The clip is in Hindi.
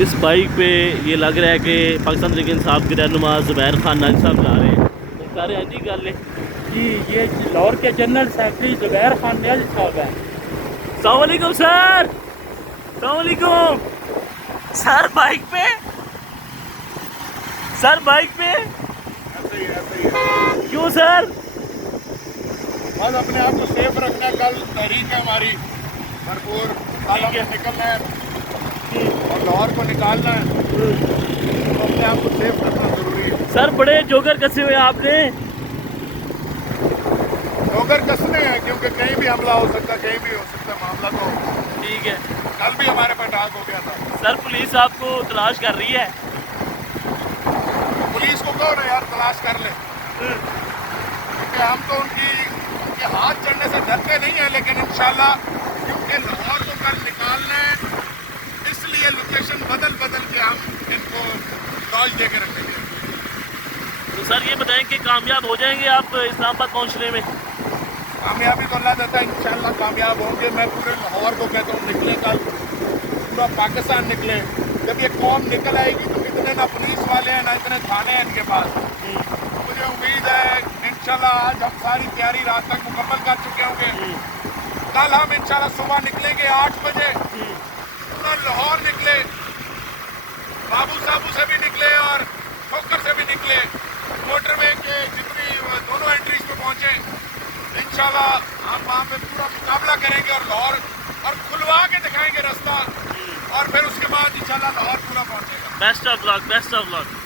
इस बाइक पे ये लग रहा है कि पाकिस्तान तहरीक इंसाफ के रहनुमा ज़ुबैर खान नाज़ साहब जा रहे हैं। कह रहे हैं जी गल जी ये लाहौर के जनरल सेक्रेटरी ज़ुबैर खान नाज़ साहब हैं। अस्सलाम वालेकुम सर। अस्सलाम वालेकुम सर। बाइक पे सर, बाइक पे ऐसे ही है। क्यों सर? बस अपने आप को सेफ रखना। कल तहरीक है हमारी भरपूर, कल हमें निकलना है और लाहौर को निकालना है, तो अपने आप को सेफ रखना जरूरी है। सर बड़े जोकर कसे हुए आपने। जोकर कसने हैं क्योंकि कहीं भी हमला हो सकता, कहीं भी हो सकता मामला। तो ठीक है। कल भी हमारे पे अटैक हो गया था। सर पुलिस आपको तलाश कर रही है। पुलिस को कहो ना यार तलाश कर ले, क्योंकि हम तो उनके हाथ चढ़ने से डरते नहीं है, लेकिन इंशाल्लाह क्योंकि लाहौर को कल निकालना है, इसलिए लोकेशन बदल बदल के हम इनको लॉज दे के रखेंगे। तो सर ये बताएं कि कामयाब हो जाएंगे आप इस्लामाबाद पहुंचने में? कामयाबी तो अल्लाह देता है, इंशाल्लाह कामयाब होंगे। मैं पूरे लाहौर को कहता हूँ निकले, कल पूरा पाकिस्तान निकले। जब ये कौम निकल आएगी तो इतने ना पुलिस वाले हैं ना इतने थाने हैं इनके पास। मुझे उम्मीद है इंशाल्लाह आज हम सारी तैयारी रात तक मुकम्मल कर चुके होंगे। कल हम इंशाल्लाह सुबह निकलेंगे 8 बजे, पूरा लाहौर निकले, बाबू साबू से भी निकले और ठोकर से भी निकले, मोटरवे के जितनी दोनों एंट्रीज पे पहुंचे। इंशाल्लाह हम वहाँ पे पूरा मुकाबला करेंगे और लाहौर और खुलवा के दिखाएंगे रास्ता, और फिर उसके बाद इंशाल्लाह लाहौर पूरा पहुंचेगा। Best of luck, best of luck.